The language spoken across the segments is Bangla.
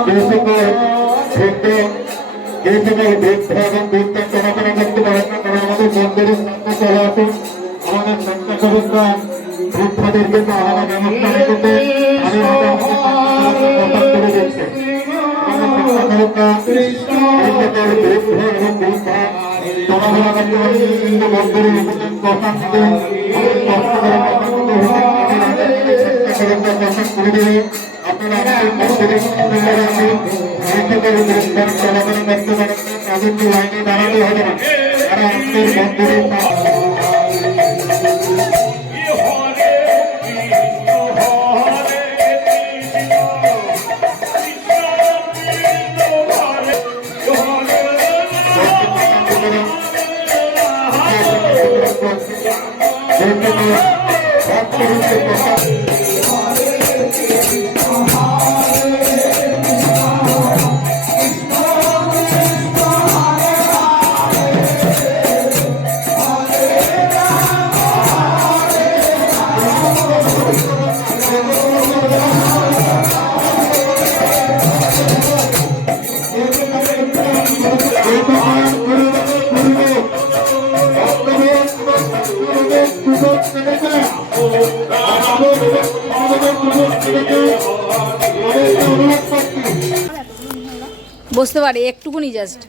সকল বৃদ্ধ যে সকল এবং বৃদ্ধ চলাচলা করতে পারেন তারা আমাদের মন্দিরের সামনে চলে আসুন। আমাদের স্বেচ্ছাসেবকরা বৃদ্ধদেরকে আলাদা ব্যবস্থা রেখেছে চলাফেরা করতে পারেন কিন্তু মন্দিরে এসেছেন প্রসাদ কষ্ট করে স্বেচ্ছাসেবকরা প্রসাদ করে দেবে। তাদেরকে লাইনে দাঁড়াতে হবে না তারা মন্দিরের সামনে বসতে পারে একটুকুনি জাস্ট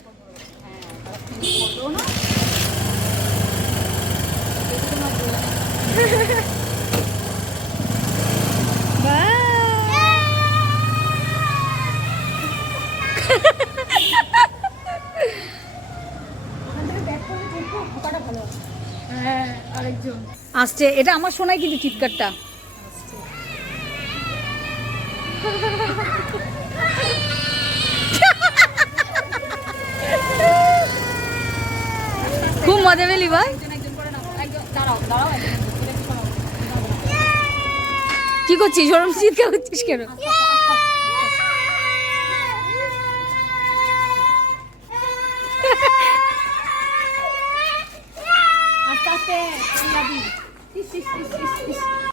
আসছে এটা আমার শোনায় কিন্তু চিৎকারটা। খুব মজা পেলি ভাই। কি করছিস? ওরম চিৎকার করছিস কেন?